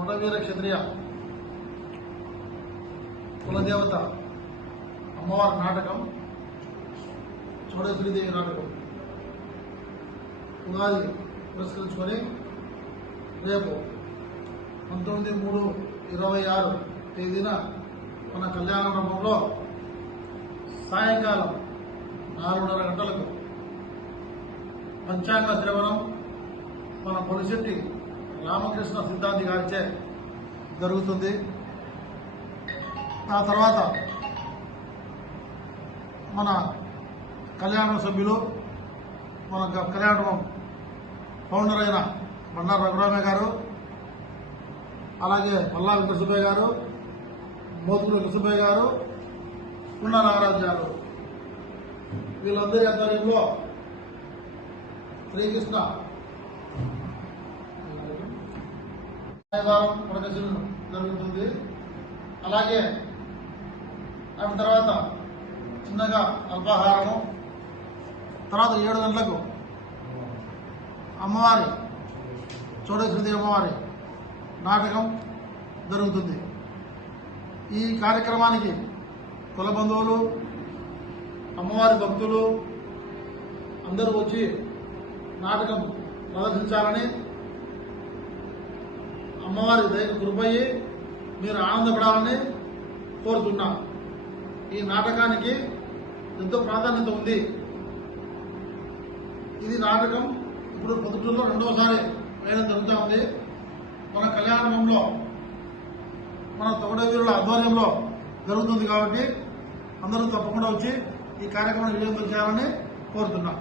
తొడవీర క్షత్రియ కులదేవత అమ్మవారి నాటకం చౌడేశ్వరీదేవి నాటకం ఉగాది పురస్కరించుకొని రేపు 19/3/26 తేదీన మన కళ్యాణ మండపంలో సాయంకాలం 4:30 గంటలకు పంచాంగ శ్రవణం మన పొలిశెట్టి రామకృష్ణ సిద్ధాంతి గారిచే జరుగుతుంది. ఆ తర్వాత మన కళ్యాణ సభ్యులు మన కళ్యాణం ఫౌండర్ అయిన బండారు రఘురామయ్య గారు, అలాగే పల్లా వెంకటసుబ్బయ్య గారు, మోతుల వెంకటసుబ్బయ్య గారు, కుండ నాగరాజు గారు, వీళ్ళందరి ఆధ్వర్యంలో శ్రీకృష్ణ ప్రదర్శన జరుగుతుంది. అలాగే దాని తర్వాత చిన్నగా అల్పాహారము, తర్వాత 7 గంటలకు అమ్మవారి చౌడేశ్వరీదేవి అమ్మవారి నాటకం జరుగుతుంది. ఈ కార్యక్రమానికి కుల బంధువులు, అమ్మవారి భక్తులు అందరూ వచ్చి నాటకం ప్రదర్శించాలని, అమ్మవారి దైవ కృపయ్యి మీరు ఆనందపడాలని కోరుతున్నా. ఈ నాటకానికి ఎంతో ప్రాధాన్యత ఉంది. ఇది నాటకం ఇప్పుడు పొద్దుటూరులో 2వసారి వేయడం జరుగుతూ ఉంది. మన కళ్యాణంలో మన తొగడవీరుల ఆధ్వర్యంలో జరుగుతుంది కాబట్టి అందరూ తప్పకుండా వచ్చి ఈ కార్యక్రమాన్ని విజయవంతం చేయాలని కోరుతున్నా.